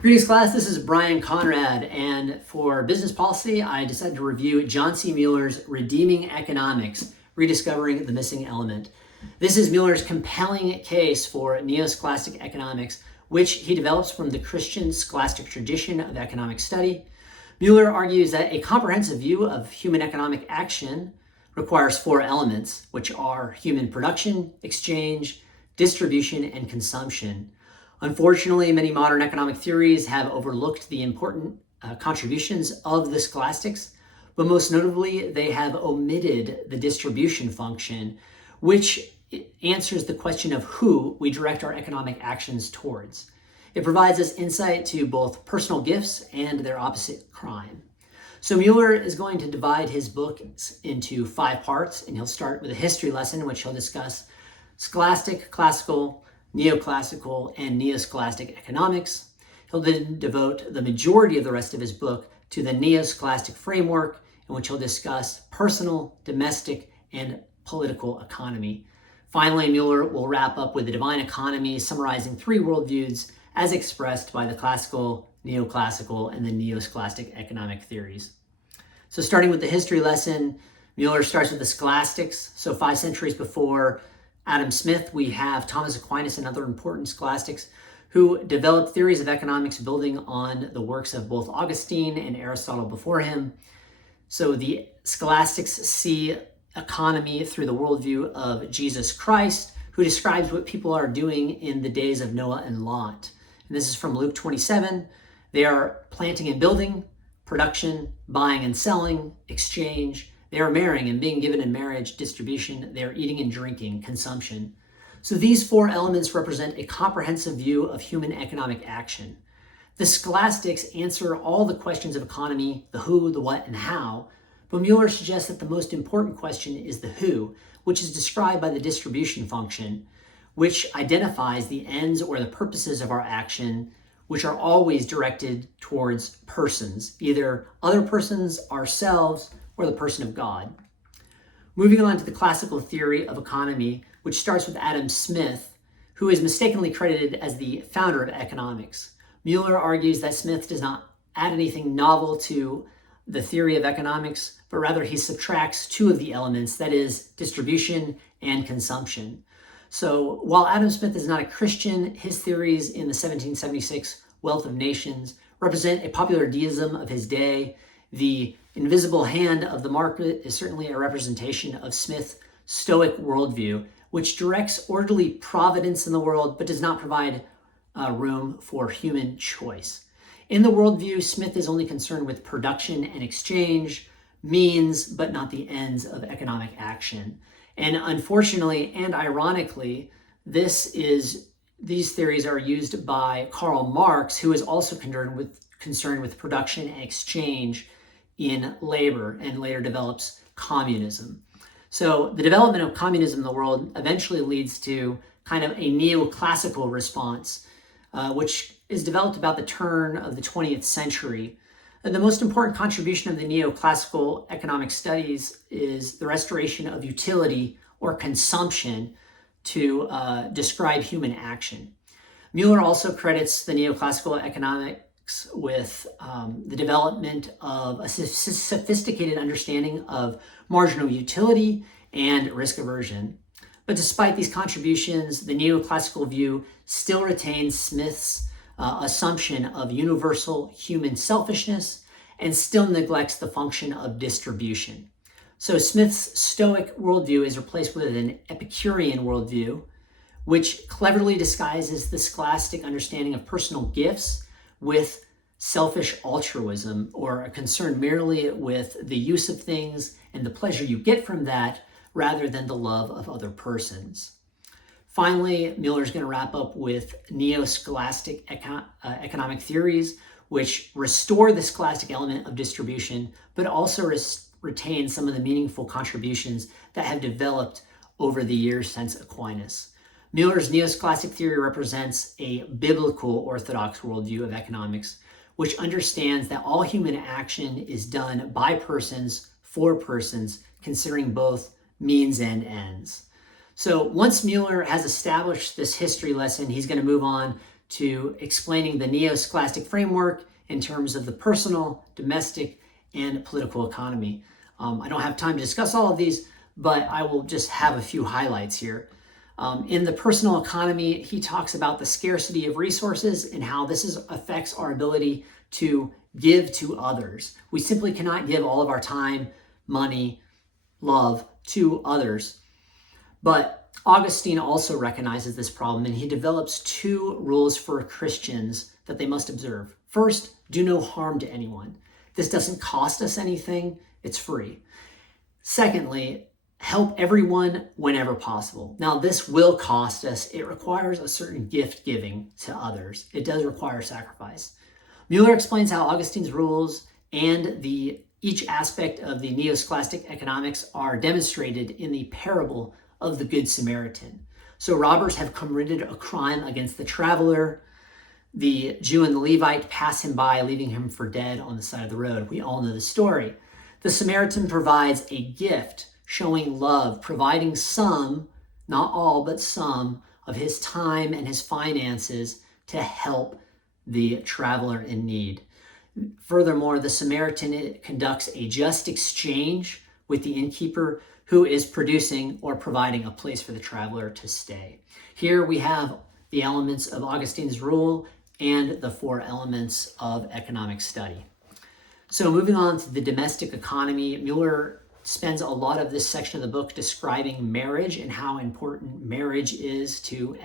Greetings class, this is Bryan Conrad, and for business policy, I decided to review John C. Mueller's Redeeming Economics, Rediscovering the Missing Element. This is Mueller's compelling case for neo-scholastic economics, which he develops from the Christian scholastic tradition of economic study. Mueller argues that a comprehensive view of human economic action requires four elements, which are human production, exchange, distribution, and consumption. Unfortunately, many modern economic theories have overlooked the important contributions of the scholastics, but most notably, they have omitted the distribution function, which answers the question of who we direct our economic actions towards. It provides us insight to both personal gifts and their opposite crime. So Mueller is going to divide his book into 5 parts, and he'll start with a history lesson, which he'll discuss scholastic, classical, neoclassical, and neo-scholastic economics. He'll then devote the majority of the rest of his book to the neo-scholastic framework, in which he'll discuss personal, domestic, and political economy. Finally, Mueller will wrap up with the divine economy, summarizing 3 worldviews as expressed by the classical, neoclassical, and the neo-scholastic economic theories. So starting with the history lesson, Mueller starts with the scholastics. So 5 centuries before Adam Smith, we have Thomas Aquinas and other important scholastics who developed theories of economics building on the works of both Augustine and Aristotle before him. So the scholastics see economy through the worldview of Jesus Christ, who describes what people are doing in the days of Noah and Lot. And this is from Luke 27. They are planting and building, production, buying and selling, exchange. They are marrying and being given in marriage, distribution. They are eating and drinking, consumption. So these 4 elements represent a comprehensive view of human economic action. The scholastics answer all the questions of economy, the who, the what, and how, but Mueller suggests that the most important question is the who, which is described by the distribution function, which identifies the ends or the purposes of our action, which are always directed towards persons, either other persons, ourselves, or the person of God. Moving on to the classical theory of economy, which starts with Adam Smith, who is mistakenly credited as the founder of economics. Mueller argues that Smith does not add anything novel to the theory of economics, but rather he subtracts 2 of the elements, that is, distribution and consumption. So while Adam Smith is not a Christian, his theories in the 1776 Wealth of Nations represent a popular deism of his day. The invisible hand of the market is certainly a representation of Smith's Stoic worldview, which directs orderly providence in the world, but does not provide room for human choice. In the worldview, Smith is only concerned with production and exchange, means, but not the ends of economic action. And unfortunately and ironically, these theories are used by Karl Marx, who is also concerned with production and exchange in labor and later develops communism. So the development of communism in the world eventually leads to kind of a neoclassical response, which is developed about the turn of the 20th century. And the most important contribution of the neoclassical economic studies is the restoration of utility or consumption to describe human action. Mueller also credits the neoclassical economics with the development of a sophisticated understanding of marginal utility and risk aversion. But despite these contributions, the neoclassical view still retains Smith's assumption of universal human selfishness and still neglects the function of distribution. So Smith's Stoic worldview is replaced with an Epicurean worldview, which cleverly disguises the scholastic understanding of personal gifts with selfish altruism, or a concern merely with the use of things and the pleasure you get from that, rather than the love of other persons. Finally, Mueller's going to wrap up with neo-scholastic economic theories, which restore the scholastic element of distribution, but also retain some of the meaningful contributions that have developed over the years since Aquinas. Mueller's neo-scholastic theory represents a biblical orthodox worldview of economics, which understands that all human action is done by persons, for persons, considering both means and ends. So once Mueller has established this history lesson, he's going to move on to explaining the neo-scholastic framework in terms of the personal, domestic, and political economy. I don't have time to discuss all of these, but I will just have a few highlights here. In the personal economy, he talks about the scarcity of resources and how this affects our ability to give to others. We simply cannot give all of our time, money, love to others. But Augustine also recognizes this problem, and he develops two rules for Christians that they must observe. First, do no harm to anyone. This doesn't cost us anything, it's free. Secondly, help everyone whenever possible. Now, this will cost us. It requires a certain gift giving to others. It does require sacrifice. Mueller explains how Augustine's rules and each aspect of the neo-scholastic economics are demonstrated in the parable of the Good Samaritan. So robbers have committed a crime against the traveler. The Jew and the Levite pass him by, leaving him for dead on the side of the road. We all know the story. The Samaritan provides a gift, showing love, providing some, not all, but some of his time and his finances to help the traveler in need. Furthermore, the Samaritan conducts a just exchange with the innkeeper who is producing or providing a place for the traveler to stay. Here we have the elements of Augustine's rule and the four elements of economic study. So moving on to the domestic economy, Mueller spends a lot of this section of the book describing marriage and how important marriage is to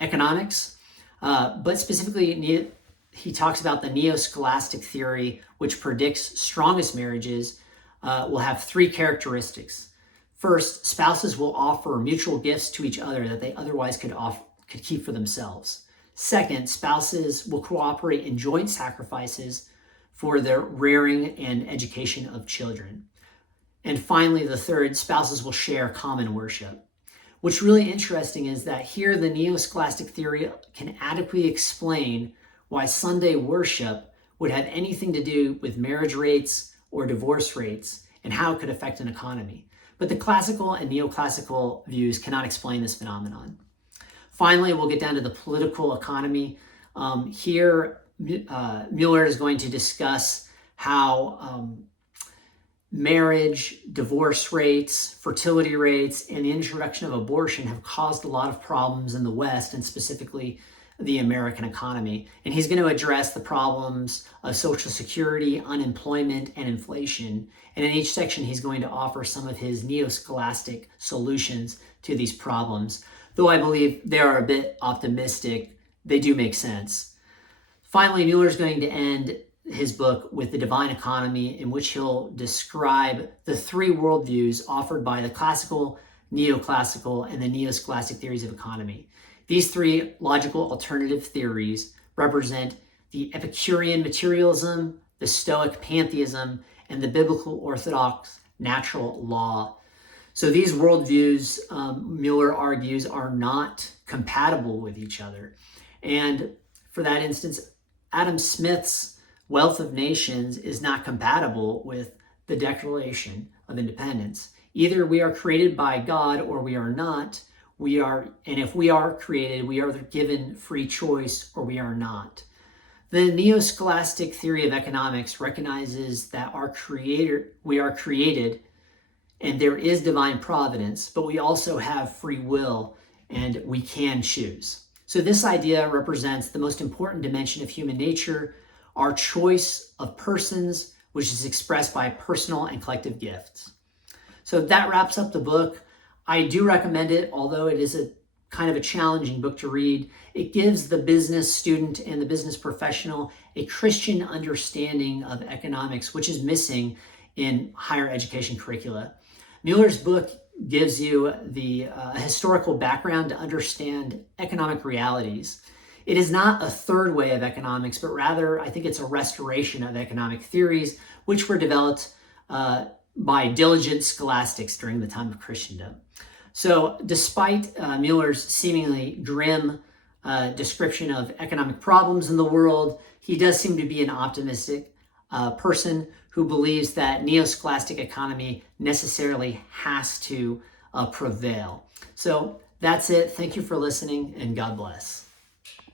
economics. But specifically, he talks about the neo-scholastic theory, which predicts strongest marriages will have three characteristics. First, spouses will offer mutual gifts to each other that they otherwise could keep for themselves. Second, spouses will cooperate in joint sacrifices for the rearing and education of children. And finally, the third, spouses will share common worship. What's really interesting is that here the neo-scholastic theory can adequately explain why Sunday worship would have anything to do with marriage rates or divorce rates and how it could affect an economy. But the classical and neoclassical views cannot explain this phenomenon. Finally, we'll get down to the political economy. Here, Mueller is going to discuss how marriage, divorce rates, fertility rates, and the introduction of abortion have caused a lot of problems in the West, and specifically the American economy. And he's going to address the problems of Social Security, unemployment, and inflation. And in each section, he's going to offer some of his neo-scholastic solutions to these problems. Though I believe they are a bit optimistic, they do make sense. Finally, Mueller is going to end his book with the divine economy, in which he'll describe the three worldviews offered by the classical, neoclassical, and the neo-scholastic theories of economy. These three logical alternative theories represent the Epicurean materialism, the Stoic pantheism, and the biblical orthodox natural law. So these worldviews, Mueller argues, are not compatible with each other. And for that instance, Adam Smith's Wealth of Nations is not compatible with the Declaration of Independence. Either we are created by God or we are not. And if we are created, we are given free choice or we are not. The neo-scholastic theory of economics recognizes that we are created and there is divine providence, but we also have free will and we can choose. So this idea represents the most important dimension of human nature, our choice of persons, which is expressed by personal and collective gifts. So that wraps up the book. I do recommend it, although it is a kind of a challenging book to read. It gives the business student and the business professional a Christian understanding of economics, which is missing in higher education curricula. Mueller's book gives you the historical background to understand economic realities. It is not a third way of economics, but rather I think it's a restoration of economic theories, which were developed by diligent scholastics during the time of Christendom. So despite Mueller's seemingly grim description of economic problems in the world, he does seem to be an optimistic person who believes that neo-scholastic economy necessarily has to prevail. So that's it. Thank you for listening, and God bless.